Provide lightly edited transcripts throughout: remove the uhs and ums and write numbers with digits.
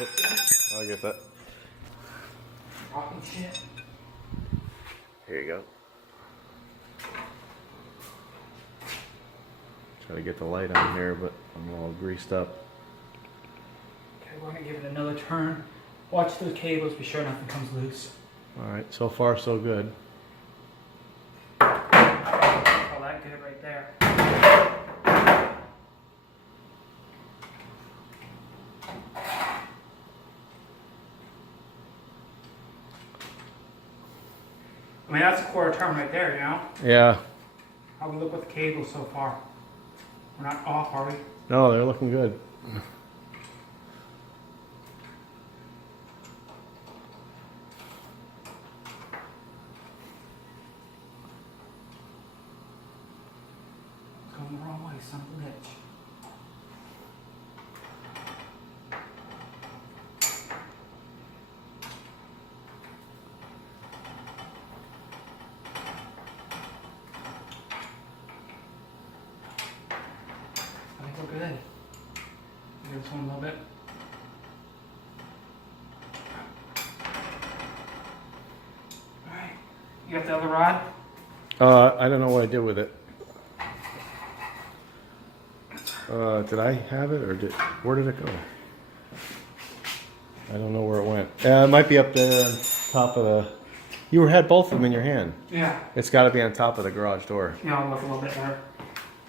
I'll get that. Rocking shit. Here you go. Try to get the light on here, but I'm all greased up. Okay, we're gonna give it another turn. Watch those cables, be sure nothing comes loose. Alright, so far so good. All that good right there. I mean, that's a quarter turn right there, you know? Yeah. How we look with the cables so far? We're not off, are we? No, they're looking good. Going the wrong way, son of a bitch. I think we're good. Give this one a little bit. Alright. You got the other rod? I don't know what I did with it. Did I have it, or where did it go? I don't know where it went. It might be up there on top of the... You had both of them in your hand. Yeah. It's got to be on top of the garage door. Yeah, I'll look a little bit better.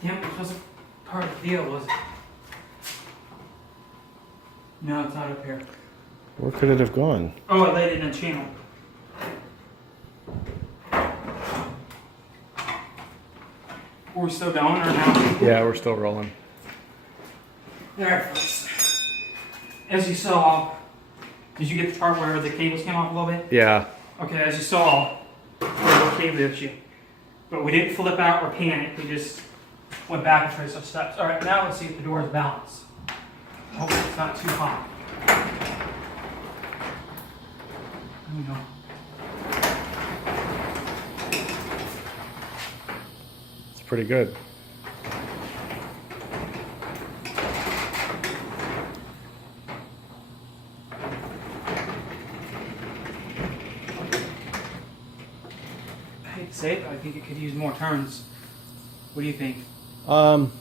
Damn, this wasn't part of the deal, was it? No, it's not up here. Where could it have gone? Oh, I laid it in a channel. We're still going or now? Yeah, we're still rolling. There, folks. As you saw, did you get the part where the cables came off a little bit? Yeah. Okay, as you saw, there was a cable issue. But we didn't flip out or panic, we just went back and traced our steps. Alright, now let's see if the door is balanced. Hopefully it's not too hot. There we go. It's pretty good. I hate to say it, but I think it could use more turns. What do you think? Well,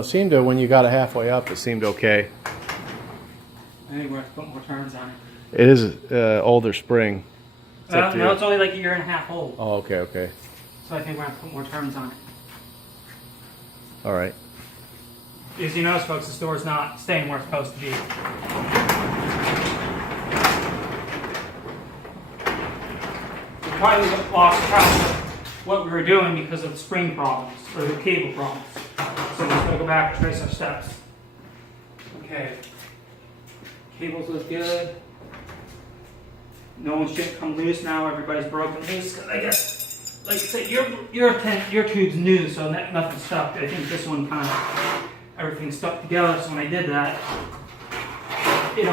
it seemed to, when you got it halfway up, it seemed okay. I think we're going to put more turns on it. It is older spring. It's up to No, you. it's only like a year and a half old. Oh, okay, okay. So I think we're going to put more turns on it. All right. As you notice, folks, this door's not staying where it's supposed to be. We probably lost track of what we were doing because of the spring problems, or the cable problems. So we're just going to go back and trace our steps. Okay. Cables look good. No one's shit come loose now. Everybody's broken loose. I guess, like I said, your tube's new, so nothing's stuck. I think this one kind of, everything stuck together. So when I did that, it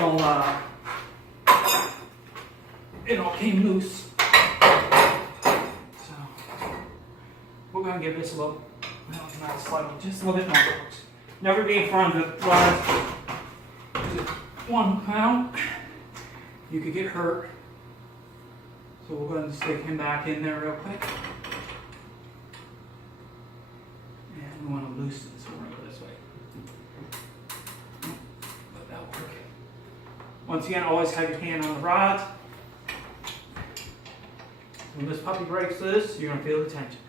all came loose. So we're gonna give this a little, just a little bit more, folks. Never be in front of the rods. One pound, you could get hurt. So we're going to stick him back in there real quick. And we want to loosen this one over this way. Let that work. Once again, always have your hand on the rods. When this puppy breaks loose, you're going to feel the tension.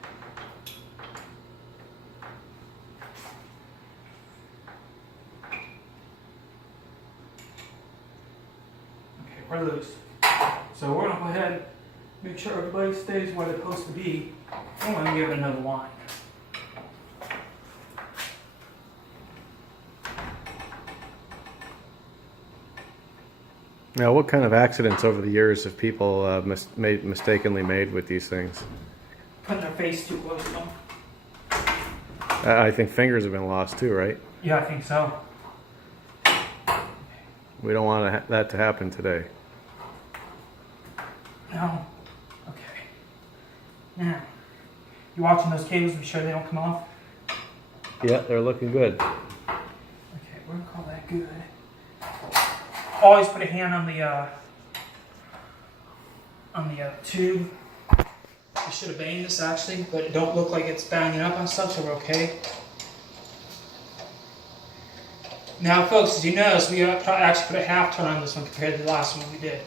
Okay, we're loose. So we're going to go ahead and make sure everybody stays where they're supposed to be. I'm going to give it another line. Now, what kind of accidents over the years have people mistakenly made with these things? Putting their face too close to them. I think fingers have been lost too, right? Yeah, I think so. We don't want that to happen today. No. Okay. Now, you watching those cables? Be sure they don't come off. Yeah, they're looking good. Okay, we're gonna call that good. always put a hand on the tube. I should have banged this actually, but it don't look like it's banging up on stuff, so we're okay. Now, folks, as you notice, we actually put a half turn on this one compared to the last one we did.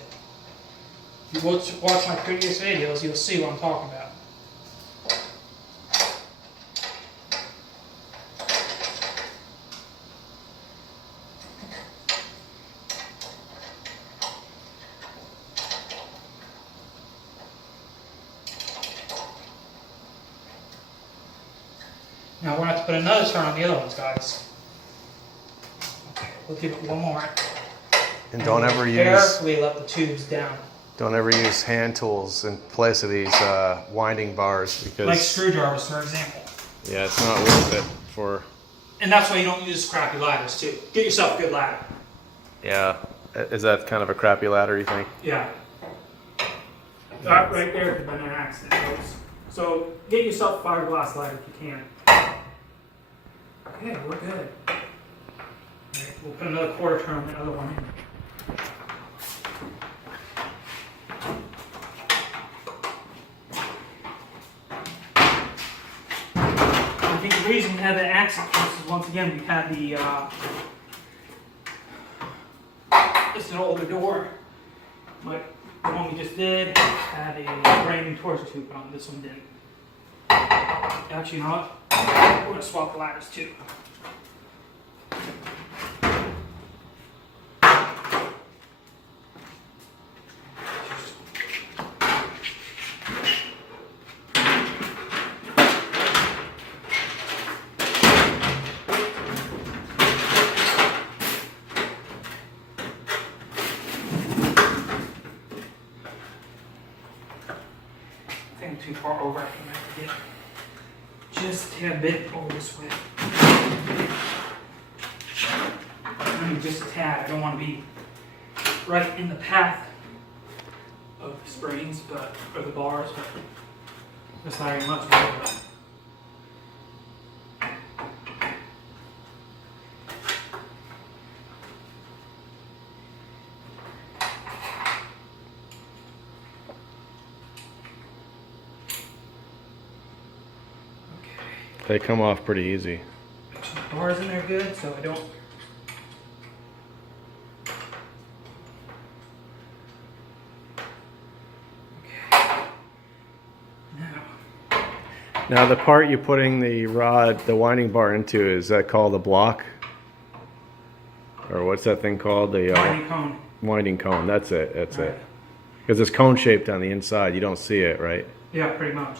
If you watch my previous videos, you'll see what I'm talking about. Now we're going to have to put another turn on the other ones, guys. Okay, we'll give it one more. And don't ever carefully let the tubes down. Don't ever use hand tools in place of these winding bars because Like screwdrivers, for example. yeah, it's not worth it for. And that's why you don't use crappy ladders too. Get yourself a good ladder. Yeah, is that kind of a crappy ladder? You think? Yeah. That right there could have been an accident, folks. So get yourself a fiberglass ladder if you can. Okay, we're good. Alright, we'll put another quarter turn on the other one in. I think the reason we had the accident is once again we had the this is an older door, but the one we just did had a brand new torsion tube on. This one didn't. Actually, you know what? We're going to swap the ladders too. I think I'm too far over. I think I have to get just a bit over this way. I mean, just a tad. I don't want to be right in the path of the springs, but or the bars, but that's not very much more. They come off pretty easy. Make sure the bars in there good, so I don't. Okay. Now the part you're putting the rod, the winding bar into, is that called a block? Or what's that thing called? The Winding cone. winding cone. That's it. That's Right. it. Because it's cone shaped on the inside. You don't see it, right? Yeah, pretty much.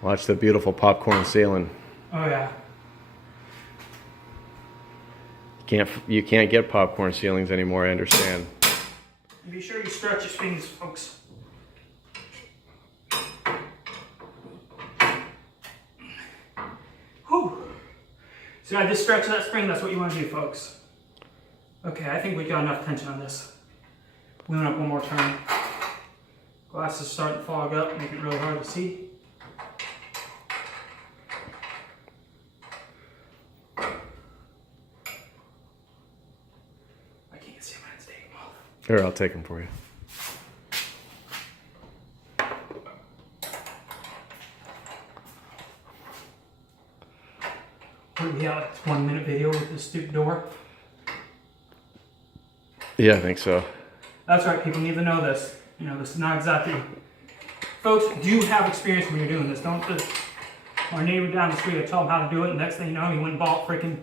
Watch the beautiful popcorn ceiling. Oh yeah. You can't get popcorn ceilings anymore. I understand. And be sure you stretch your fingers, folks. Whew. So I just stretch that spring. That's what you want to do, folks. Okay, I think we got enough tension on this. We went up one more turn. Glass is starting to fog up, make it really hard to see. I can't see mine's taking them off. Here, I'll take them for you. What do we have, like, 1-minute video with this stupid door? Yeah, I think so. That's right, people need to know this. You know, this is not exactly... Folks, do have experience when you're doing this. Don't just... Our neighbor down the street, I told him how to do it, and next thing you know, he went and bought freaking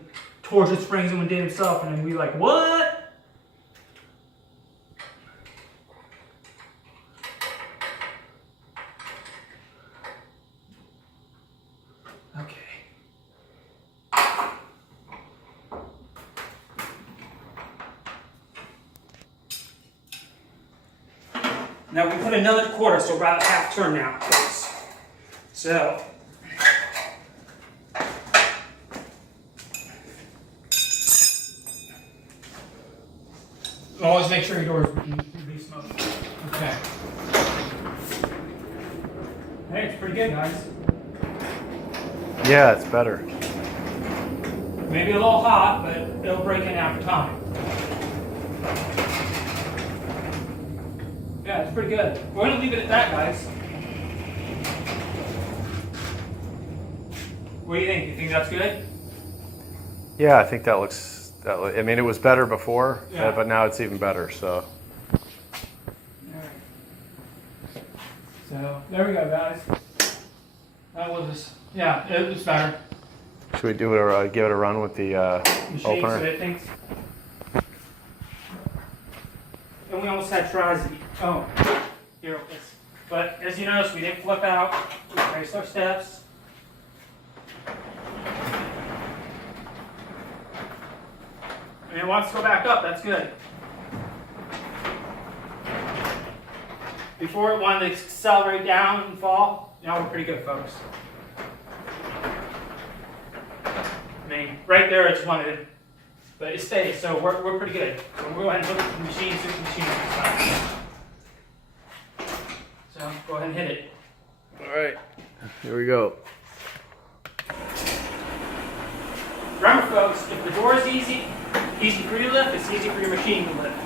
torsion springs and went and did it himself, and then we like, what? Okay. Now we put another quarter, so about a half turn now, folks. So, always make sure your doors be smoked. Okay. Hey, it's pretty good, guys. Yeah, it's better. Maybe a little hot, but it'll break in after time. Yeah, it's pretty good. We're gonna leave it at that, guys. What do you think? You think that's good? Yeah, I think that looks. I mean, it was better before, Yeah. but now it's even better. So. Alright. So, there we go, guys. That was just, yeah, it was better. Should we do it or give it a run with the You shake so opener? it thinks. And we almost had tries. Oh, here it is. But as you notice, we didn't flip out. We traced our steps. And it wants to go back up. That's good. Before it wanted to accelerate down and fall. Now we're pretty good, folks. I mean, right there it's wanted, but it stays, so we're pretty good. So we'll go ahead and look at the machine, see what the machine is. So go ahead and hit it. All right, here we go. Remember, folks, if the door is easy for you to lift, it's easy for your machine to lift.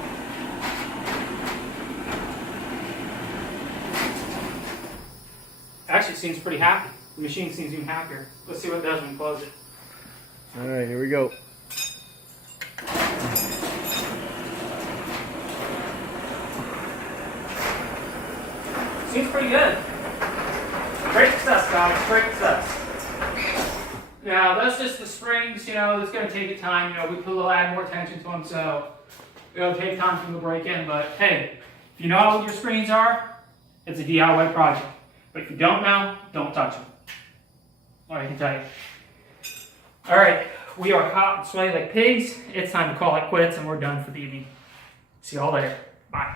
Actually, it seems pretty happy. The machine seems even happier. Let's see what it does when we close it. All right, here we go. Seems pretty good. Great success, guys. Great success. Now, that's just the springs. You know, it's going to take it time. You know, we put a little add more attention to them, so it'll take time for them to break in. But hey, if you know how old your screens are, it's a DIY project. But if you don't know, don't touch them. All I can tell you. All right, we are hot and sweaty like pigs. It's time to call it quits, and we're done for the evening. See y'all later. Bye.